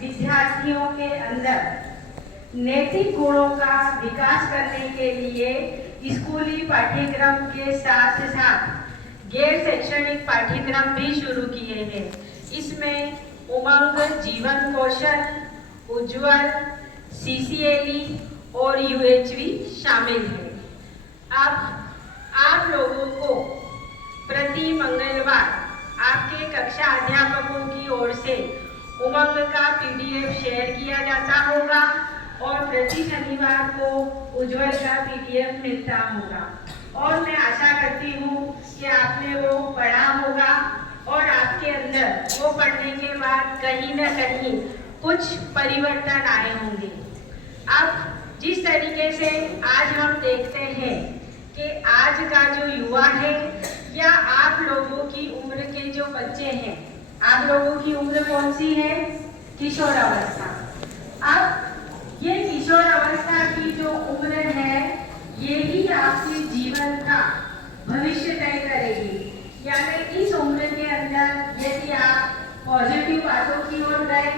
विद्यार्थियों के अंदर नैतिक गुणों का विकास करने के लिए स्कूली पाठ्यक्रम के साथ साथ गैर शैक्षणिक पाठ्यक्रम भी शुरू किए हैं। इसमें उमंग जीवन कौशल, उज्ज्वल, CCLE और UHV शामिल है। अब आप लोगों को प्रति मंगलवार आपके कक्षा अध्यापकों की ओर से उमंग का PDF शेयर किया जाता होगा और प्रति शनिवार को उज्ज्वल का PDF मिलता होगा। और मैं आशा करती हूँ कि आपने वो पढ़ा होगा और आपके अंदर वो पढ़ने के बाद कहीं न कहीं कुछ परिवर्तन आए होंगे। अब जिस तरीके से आज हम देखते हैं कि आज का जो युवा है या आप लोगों की उम्र के जो बच्चे हैं, आप लोगों की उम्र कौन सी है? किशोर अवस्था। अब ये किशोर अवस्था की जो उम्र है, ये ही आपके जीवन का भविष्य तय करेगी। यानी इस उम्र के अंदर यदि आप पॉजिटिव बातों की ओर गए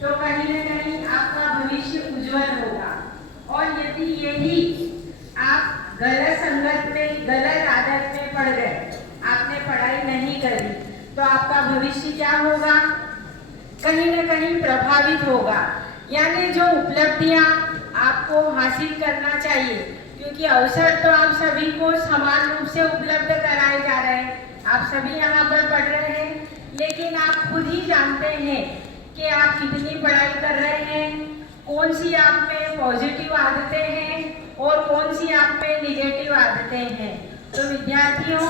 तो कहीं न कहीं आपका भविष्य उज्जवल होगा, और यदि यही आप गलत संगत में, गलत आदत में पड़ गए, आपने पढ़ाई नहीं करी, तो आपका भविष्य क्या होगा? कहीं न कहीं प्रभावित होगा। यानी जो उपलब्धियां आपको हासिल करना चाहिए, क्योंकि अवसर तो आप सभी को समान रूप से उपलब्ध कराए जा रहे हैं, आप सभी यहाँ पर पढ़ रहे हैं, लेकिन आप खुद ही जानते हैं कि आप कितनी पढ़ाई कर रहे हैं, कौन सी आप में पॉजिटिव आदतें हैं और कौन सी आप में निगेटिव आदतें हैं। तो विद्यार्थियों,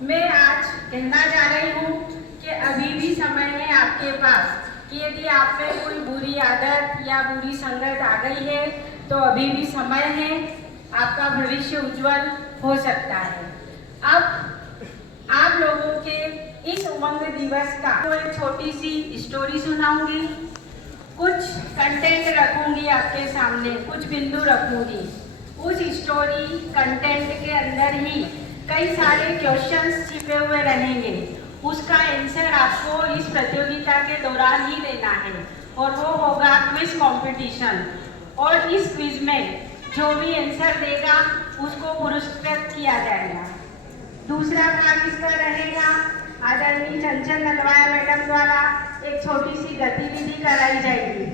मैं आज कहना चाह रही हूँ कि अभी भी समय है आपके पास कि यदि आप में कोई बुरी आदत या बुरी संगत आ गई है तो अभी भी समय है, आपका भविष्य उज्जवल हो सकता है। अब आप लोगों के इस उमंग दिवस का तो एक छोटी सी स्टोरी सुनाऊंगी, कुछ कंटेंट रखूंगी आपके सामने, कुछ बिंदु रखूंगी। उस स्टोरी कंटेंट के अंदर ही कई सारे क्वेश्चंस छिपे हुए रहेंगे, उसका आंसर आपको इस प्रतियोगिता के दौरान ही देना है, और वो होगा क्विज कंपटीशन। और इस क्विज में जो भी आंसर देगा उसको पुरस्कृत किया जाएगा। दूसरा भाग इसका रहेगा, आदरणीय चंचल नलवाया मैडम द्वारा एक छोटी सी गतिविधि कराई जाएगी।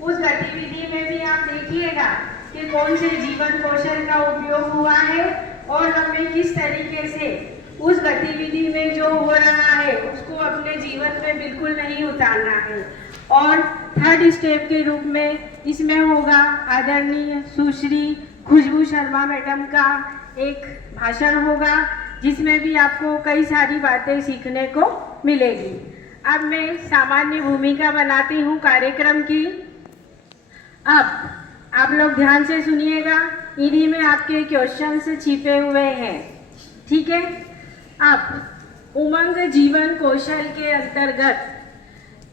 उस गतिविधि में भी आप देखिएगा कि कौन से जीवन कौशल का उपयोग हुआ है और हमें किस तरीके से उस गतिविधि में जो हो रहा है उसको अपने जीवन में बिल्कुल नहीं उतारना है। और थर्ड स्टेप के रूप में इसमें होगा आदरणीय सुश्री खुशबू शर्मा मैडम का एक भाषण होगा, जिसमें भी आपको कई सारी बातें सीखने को मिलेगी। अब मैं सामान्य भूमिका बनाती हूँ कार्यक्रम की। अब आप लोग ध्यान से सुनिएगा, इन्हीं में आपके क्वेश्चंस छिपे हुए हैं, ठीक है। अब उमंग जीवन कौशल के अंतर्गत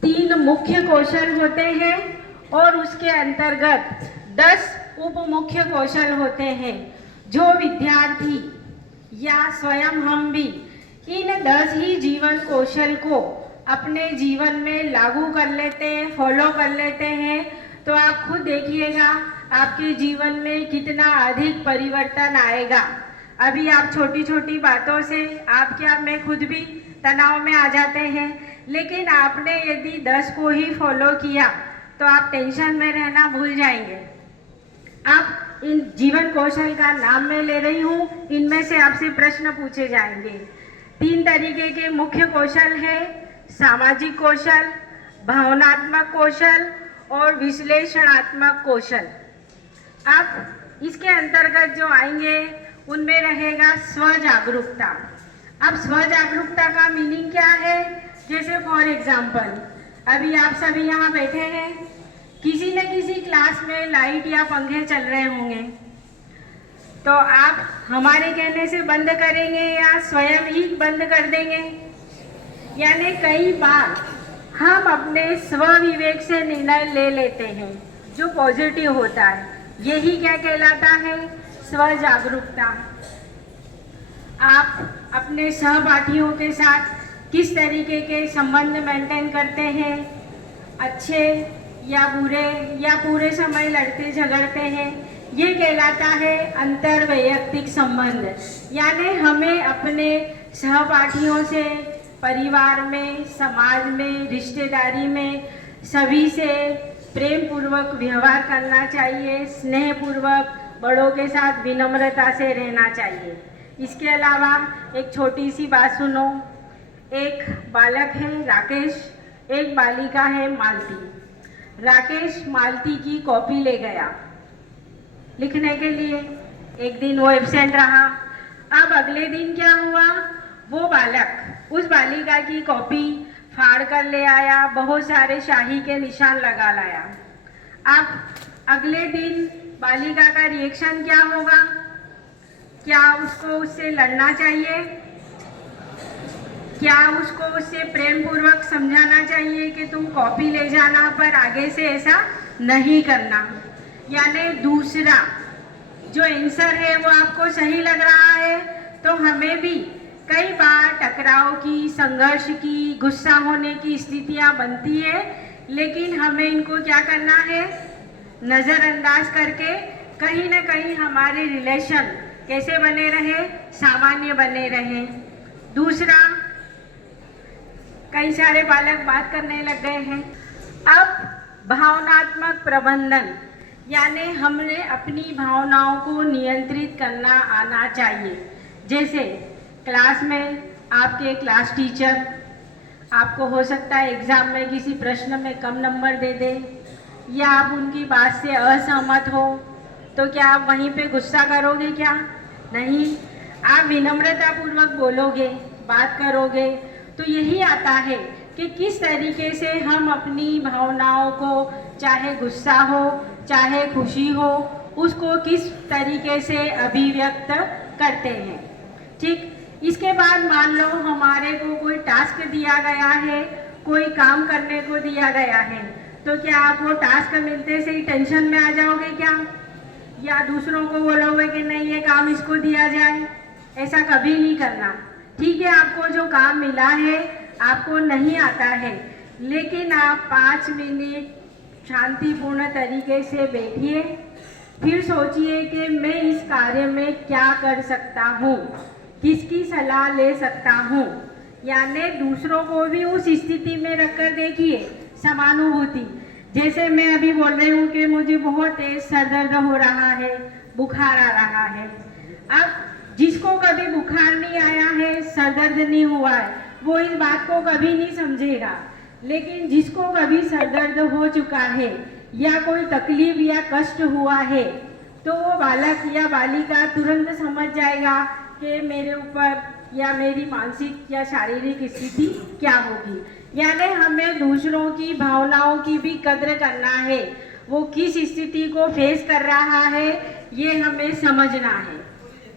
3 मुख्य कौशल होते हैं और उसके अंतर्गत 10 उप मुख्य कौशल होते हैं, जो विद्यार्थी या स्वयं हम भी इन 10 ही जीवन कौशल को अपने जीवन में लागू कर लेते हैं, फॉलो कर लेते हैं, तो आप खुद देखिएगा आपके जीवन में कितना अधिक परिवर्तन आएगा। अभी आप छोटी छोटी बातों से आप क्या, मैं खुद भी तनाव में आ जाते हैं, लेकिन आपने यदि 10 को ही फॉलो किया तो आप टेंशन में रहना भूल जाएंगे। अब इन जीवन कौशल का नाम मैं ले रही हूँ, इनमें से आपसे प्रश्न पूछे जाएंगे। 3 तरीके के मुख्य कौशल है, सामाजिक कौशल, भावनात्मक कौशल और विश्लेषणात्मक कौशल। अब इसके अंतर्गत जो आएंगे उनमें रहेगा स्व जागरूकता। अब स्व जागरूकता का मीनिंग क्या है? जैसे फॉर एग्जाम्पल, अभी आप सभी यहाँ बैठे हैं, किसी न किसी क्लास में लाइट या पंखे चल रहे होंगे, तो आप हमारे कहने से बंद करेंगे या स्वयं ही बंद कर देंगे? यानी कई बार हम अपने स्व विवेक से निर्णय ले लेते हैं जो पॉजिटिव होता है, यही क्या कहलाता है? स्व जागरूकता। आप अपने सहपाठियों के साथ किस तरीके के संबंध मेंटेन करते हैं, अच्छे या पूरे समय लड़ते झगड़ते हैं, ये कहलाता है अंतर्वैयक्तिक संबंध। यानी हमें अपने सहपाठियों से, परिवार में, समाज में, रिश्तेदारी में सभी से प्रेम पूर्वक व्यवहार करना चाहिए, स्नेह पूर्वक बड़ों के साथ विनम्रता से रहना चाहिए। इसके अलावा एक छोटी सी बात सुनो। एक बालक है राकेश, एक बालिका है मालती। राकेश मालती की कॉपी ले गया लिखने के लिए। एक दिन वो एब्सेंट रहा। अब अगले दिन क्या हुआ, वो बालक उस बालिका की कॉपी फाड़ कर ले आया, बहुत सारे शाही के निशान लगा लाया। अब अगले दिन बालिका का रिएक्शन क्या होगा? क्या उसको उससे लड़ना चाहिए? क्या उसको उससे प्रेम पूर्वक समझाना चाहिए कि तुम कॉपी ले जाना, पर आगे से ऐसा नहीं करना? यानी दूसरा जो आंसर है वो आपको सही लग रहा है, तो हमें भी कई बार टकराव की, संघर्ष की, गुस्सा होने की स्थितियां बनती है, लेकिन हमें इनको क्या करना है? नज़रअंदाज करके कहीं ना कहीं हमारे रिलेशन कैसे बने रहे? सामान्य बने रहे। दूसरा, कई सारे बालक बात करने लग गए हैं। अब भावनात्मक प्रबंधन, यानी हमने अपनी भावनाओं को नियंत्रित करना आना चाहिए। जैसे क्लास में आपके क्लास टीचर आपको हो सकता है एग्ज़ाम में किसी प्रश्न में कम नंबर दे दे, या आप उनकी बात से असहमत हो, तो क्या आप वहीं पे गुस्सा करोगे? क्या नहीं, आप विनम्रतापूर्वक बोलोगे, बात करोगे। तो यही आता है कि किस तरीके से हम अपनी भावनाओं को, चाहे गुस्सा हो, चाहे खुशी हो, उसको किस तरीके से अभिव्यक्त करते हैं। ठीक, इसके बाद मान लो हमारे को कोई टास्क दिया गया है, कोई काम करने को दिया गया है, तो क्या आप वो टास्क मिलते से ही टेंशन में आ जाओगे क्या? या दूसरों को बोलोगे कि नहीं ये काम इसको दिया जाए? ऐसा कभी नहीं करना। ठीक है, आपको जो काम मिला है आपको नहीं आता है, लेकिन आप 5 मिनट शांतिपूर्ण तरीके से बैठिए, फिर सोचिए कि मैं इस कार्य में क्या कर सकता हूँ, किसकी सलाह ले सकता हूँ। यानी दूसरों को भी उस स्थिति में रखकर देखिए, समानुभूति। जैसे मैं अभी बोल रही हूँ कि मुझे बहुत तेज सर दर्द हो रहा है, बुखार आ रहा है। अब जिसको कभी बुखार नहीं आया है, सर दर्द नहीं हुआ है, वो इस बात को कभी नहीं समझेगा। लेकिन जिसको कभी सर दर्द हो चुका है या कोई तकलीफ या कष्ट हुआ है, तो वो बालक या बालिका तुरंत समझ जाएगा कि मेरे ऊपर या मेरी मानसिक या शारीरिक स्थिति क्या होगी। यानी हमें दूसरों की भावनाओं की भी कद्र करना है, वो किस स्थिति को फेस कर रहा है ये हमें समझना है।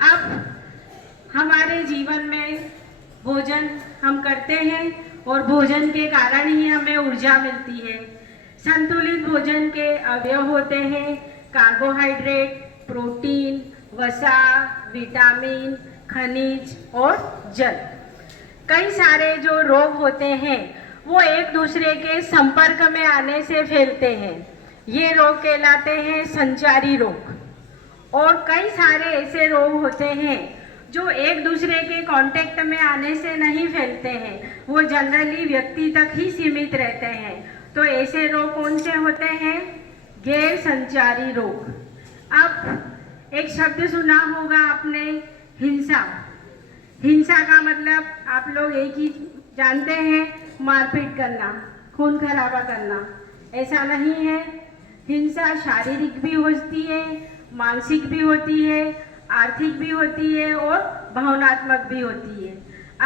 अब हमारे जीवन में भोजन हम करते हैं और भोजन के कारण ही हमें ऊर्जा मिलती है। संतुलित भोजन के अवयव होते हैं कार्बोहाइड्रेट, प्रोटीन, वसा, विटामिन, खनिज और जल। कई सारे जो रोग होते हैं वो एक दूसरे के संपर्क में आने से फैलते हैं, ये रोग कहलाते हैं संचारी रोग। और कई सारे ऐसे रोग होते हैं जो एक दूसरे के कांटेक्ट में आने से नहीं फैलते हैं, वो जनरली व्यक्ति तक ही सीमित रहते हैं। तो ऐसे रोग कौन से होते हैं? गैर संचारी रोग। अब एक शब्द सुना होगा आपने, हिंसा। हिंसा का मतलब आप लोग एक ही जानते हैं, मारपीट करना, खून खराबा करना। ऐसा नहीं है। हिंसा शारीरिक भी होती है, मानसिक भी होती है, आर्थिक भी होती है और भावनात्मक भी होती है।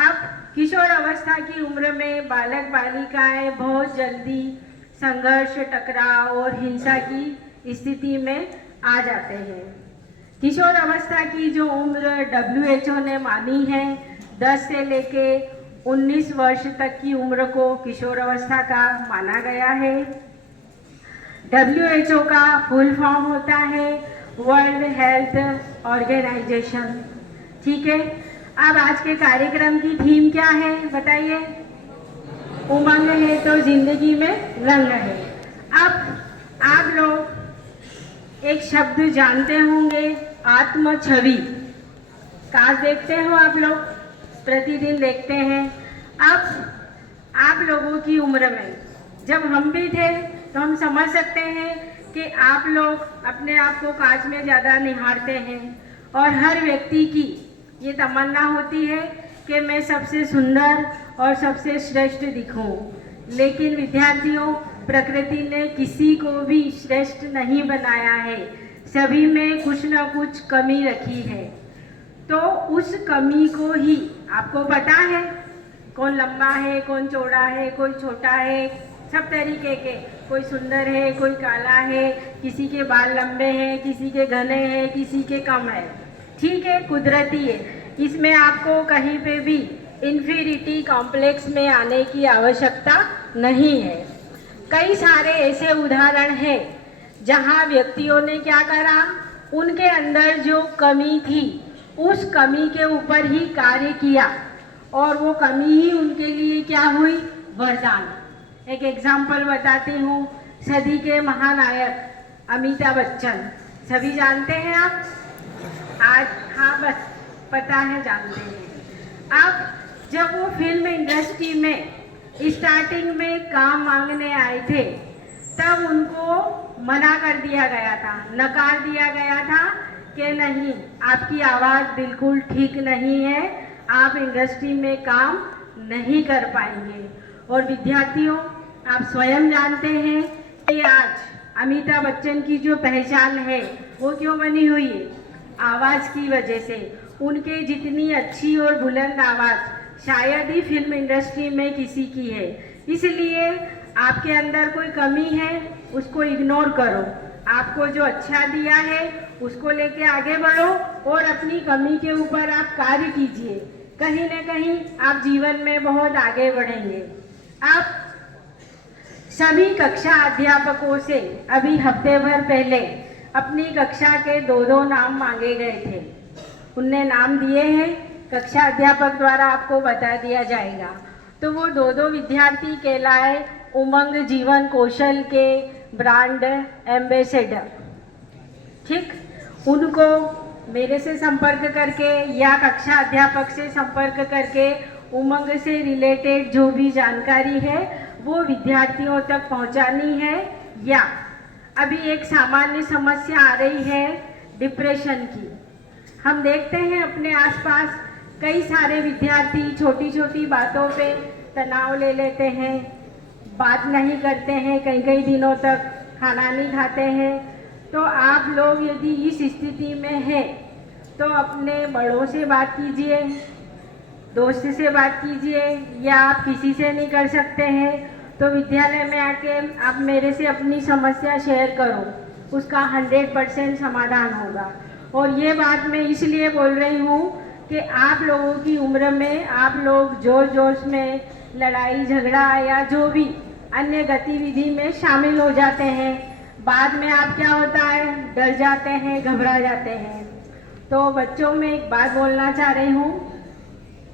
अब किशोर अवस्था की उम्र में बालक बालिकाएं बहुत जल्दी संघर्ष, टकराव और हिंसा की स्थिति में आ जाते हैं। किशोर अवस्था की जो उम्र WHO ने मानी है, 10 से लेके 19 वर्ष तक की उम्र को किशोर अवस्था का माना गया है। WHO का फुल फॉर्म होता है वर्ल्ड हेल्थ ऑर्गेनाइजेशन। ठीक है, अब आज के कार्यक्रम की थीम क्या है बताइए? उमंग है तो जिंदगी में रंग है। अब आप लोग एक शब्द जानते होंगे, आत्म छवि। काश देखते हो आप लोग, प्रतिदिन देखते हैं। अब आप लोगों की उम्र में जब हम भी थे तो हम समझ सकते हैं कि आप लोग अपने आप को कांच में ज़्यादा निहारते हैं और हर व्यक्ति की ये तमन्ना होती है कि मैं सबसे सुंदर और सबसे श्रेष्ठ दिखूं। लेकिन विद्यार्थियों, प्रकृति ने किसी को भी श्रेष्ठ नहीं बनाया है, सभी में कुछ न कुछ कमी रखी है। तो उस कमी को ही, आपको पता है कौन लंबा है, कौन चौड़ा है, कोई छोटा है, सब तरीके के, कोई सुंदर है, कोई काला है, किसी के बाल लंबे हैं, किसी के घने हैं, किसी के कम है। ठीक है, कुदरती है, इसमें आपको कहीं पे भी इन्फीरिटी कॉम्प्लेक्स में आने की आवश्यकता नहीं है। कई सारे ऐसे उदाहरण हैं जहाँ व्यक्तियों ने क्या करा, उनके अंदर जो कमी थी उस कमी के ऊपर ही कार्य किया और वो कमी ही उनके लिए क्या हुई, वरदान। एक एग्जाम्पल बताती हूँ, सदी के महानायक अमिताभ बच्चन, सभी जानते हैं आप आज? हाँ, बस पता है, जानते हैं। अब जब वो फिल्म इंडस्ट्री में स्टार्टिंग में काम मांगने आए थे तब उनको मना कर दिया गया था, नकार दिया गया था कि नहीं, आपकी आवाज़ बिल्कुल ठीक नहीं है, आप इंडस्ट्री में काम नहीं कर पाएंगे। और विद्यार्थियों, आप स्वयं जानते हैं कि आज अमिताभ बच्चन की जो पहचान है वो क्यों बनी हुई है, आवाज़ की वजह से। उनके जितनी अच्छी और बुलंद आवाज़ शायद ही फिल्म इंडस्ट्री में किसी की है। इसलिए आपके अंदर कोई कमी है उसको इग्नोर करो, आपको जो अच्छा दिया है उसको लेके आगे बढ़ो और अपनी कमी के ऊपर आप कार्य कीजिए। कहीं न कहीं आप जीवन में बहुत आगे बढ़ेंगे। आप सभी कक्षा अध्यापकों से अभी हफ्ते भर पहले अपनी कक्षा के 2-2 नाम मांगे गए थे। उनने नाम दिए हैं, कक्षा अध्यापक द्वारा आपको बता दिया जाएगा। तो वो 2-2 विद्यार्थी कहलाए उमंग जीवन कौशल के ब्रांड एम्बेसडर। ठीक, उनको मेरे से संपर्क करके या कक्षा अध्यापक से संपर्क करके उमंग से रिलेटेड जो भी जानकारी है वो विद्यार्थियों तक पहुंचानी है। या अभी एक सामान्य समस्या आ रही है डिप्रेशन की। हम देखते हैं अपने आसपास कई सारे विद्यार्थी छोटी छोटी बातों पे तनाव ले लेते हैं, बात नहीं करते हैं, कई कई दिनों तक खाना नहीं खाते हैं। तो आप लोग यदि इस स्थिति में हैं तो अपने बड़ों से बात कीजिए, दोस्त से बात कीजिए, या आप किसी से नहीं कर सकते हैं तो विद्यालय में आके आप मेरे से अपनी समस्या शेयर करो, उसका 100% समाधान होगा। और ये बात मैं इसलिए बोल रही हूँ कि आप लोगों की उम्र में आप लोग जोर जोश में लड़ाई झगड़ा या जो भी अन्य गतिविधि में शामिल हो जाते हैं, बाद में आप क्या होता है, डर जाते हैं, घबरा जाते हैं। तो बच्चों में एक बात बोलना चाह रही हूँ,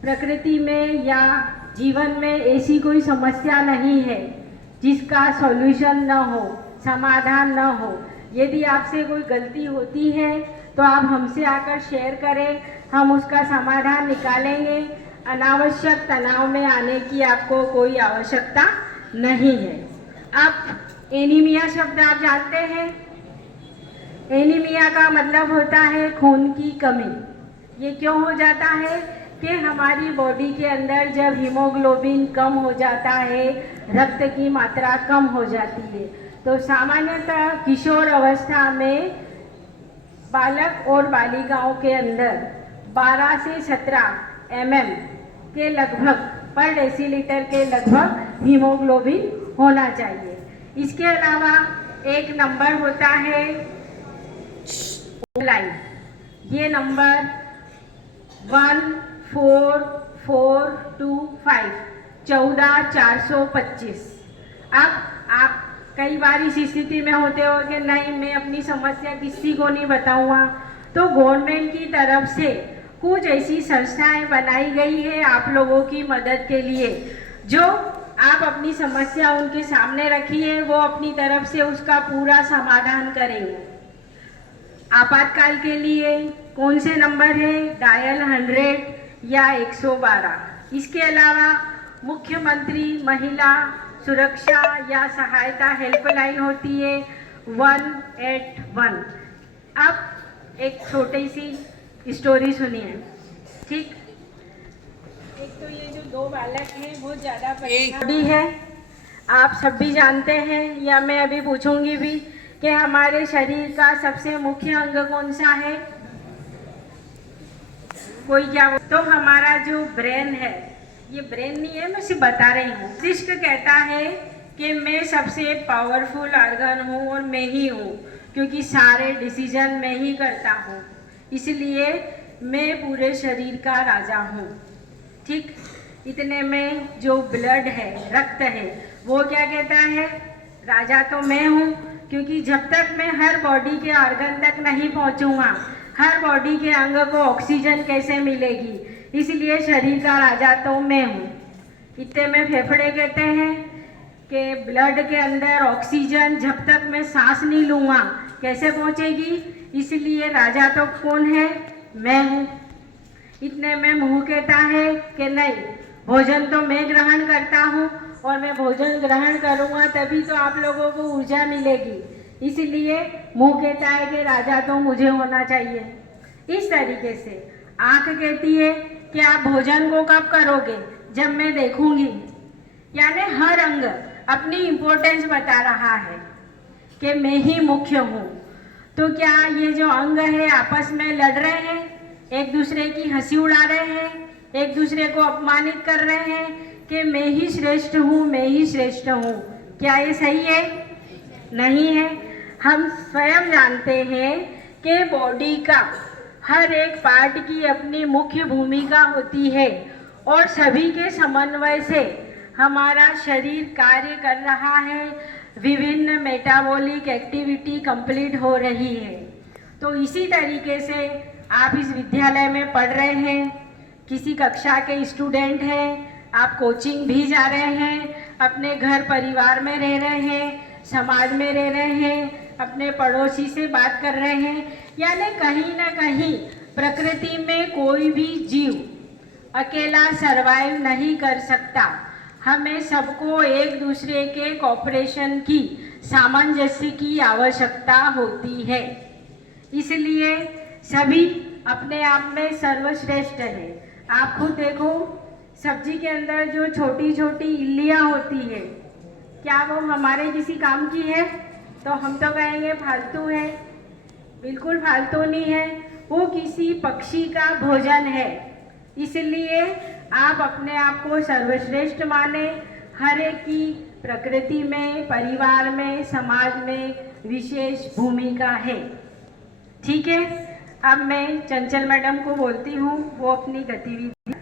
प्रकृति में या जीवन में ऐसी कोई समस्या नहीं है जिसका सॉल्यूशन न हो, समाधान न हो। यदि आपसे कोई गलती होती है तो आप हमसे आकर शेयर करें, हम उसका समाधान निकालेंगे। अनावश्यक तनाव में आने की आपको कोई आवश्यकता नहीं है। अब एनीमिया शब्द आप जानते हैं? एनीमिया का मतलब होता है खून की कमी। ये क्यों हो जाता है कि हमारी बॉडी के अंदर जब हीमोग्लोबिन कम हो जाता है, रक्त की मात्रा कम हो जाती है, तो सामान्यतः किशोर अवस्था में बालक और बालिकाओं के अंदर 12 से 17 mm के लगभग पर डेसीलीटर के लगभग हीमोग्लोबिन होना चाहिए। इसके अलावा एक नंबर होता है लाइन, ये नंबर 14425 14425। अब आप कई बार इस स्थिति में होते हो कि नहीं मैं अपनी समस्या किसी को नहीं बताऊंगा, तो गवर्नमेंट की तरफ से कुछ ऐसी संस्थाएं बनाई गई है आप लोगों की मदद के लिए, जो आप अपनी समस्या उनके सामने रखिए, वो अपनी तरफ से उसका पूरा समाधान करेंगे। आपातकाल के लिए कौन से नंबर है? डायल 100 या 112। इसके अलावा मुख्यमंत्री महिला सुरक्षा या सहायता हेल्पलाइन होती है 181। अब एक छोटी सी स्टोरी सुनिए, ठीक। एक तो ये जो दो बालक हैं बहुत ज़्यादा परेशानी है, आप सब भी जानते हैं, या मैं अभी पूछूंगी भी कि हमारे शरीर का सबसे मुख्य अंग कौन सा है? कोई क्या? तो हमारा जो ब्रेन है, ये ब्रेन नहीं है, मैं सिर्फ बता रही हूँ। मस्तिष्क कहता है कि मैं सबसे पावरफुल ऑर्गन हूँ और मैं ही हूँ, क्योंकि सारे डिसीजन मैं ही करता हूँ, इसलिए मैं पूरे शरीर का राजा हूँ, ठीक। इतने में जो ब्लड है, रक्त है, वो क्या कहता है? राजा तो मैं हूँ, क्योंकि जब तक मैं हर बॉडी के ऑर्गन तक नहीं पहुँचूँगा, हर बॉडी के अंग को ऑक्सीजन कैसे मिलेगी, इसलिए शरीर का राजा तो मैं हूँ। इतने में फेफड़े कहते हैं कि ब्लड के अंदर ऑक्सीजन जब तक मैं सांस नहीं लूँगा कैसे पहुँचेगी, इसलिए राजा तो कौन है? मैं हूँ। इतने में मुंह कहता है कि नहीं, भोजन तो मैं ग्रहण करता हूँ और मैं भोजन ग्रहण करूँगा तभी तो आप लोगों को ऊर्जा मिलेगी, इसलिए मुंह कहता है कि राजा तो मुझे होना चाहिए। इस तरीके से आँख कहती है कि आप भोजन को कब करोगे? जब मैं देखूंगी। यानी हर अंग अपनी इम्पोर्टेंस बता रहा है कि मैं ही मुख्य हूँ। तो क्या ये जो अंग है आपस में लड़ रहे हैं, एक दूसरे की हंसी उड़ा रहे हैं, एक दूसरे को अपमानित कर रहे हैं कि मैं ही श्रेष्ठ हूँ, मैं ही श्रेष्ठ हूँ? क्या ये सही है? नहीं है। हम स्वयं जानते हैं कि बॉडी का हर एक पार्ट की अपनी मुख्य भूमिका होती है और सभी के समन्वय से हमारा शरीर कार्य कर रहा है, विभिन्न मेटाबॉलिक एक्टिविटी कंप्लीट हो रही है। तो इसी तरीके से आप इस विद्यालय में पढ़ रहे हैं, किसी कक्षा के स्टूडेंट हैं, आप कोचिंग भी जा रहे हैं, अपने घर परिवार में रह रहे हैं, समाज में रह रहे हैं, अपने पड़ोसी से बात कर रहे हैं, यानी कहीं ना कहीं प्रकृति में कोई भी जीव अकेला सरवाइव नहीं कर सकता। हमें सबको एक दूसरे के कोऑपरेशन की, सामंजस्य की आवश्यकता होती है, इसलिए सभी अपने आप में सर्वश्रेष्ठ है। आप खुद देखो, सब्जी के अंदर जो छोटी छोटी इल्लियाँ होती है, क्या वो हमारे किसी काम की है? तो हम तो कहेंगे फालतू है। बिल्कुल फालतू नहीं है, वो किसी पक्षी का भोजन है। इसलिए आप अपने आप को सर्वश्रेष्ठ माने। हर एक की प्रकृति में, परिवार में, समाज में विशेष भूमिका है, ठीक है। अब मैं चंचल मैडम को बोलती हूँ, वो अपनी गतिविधि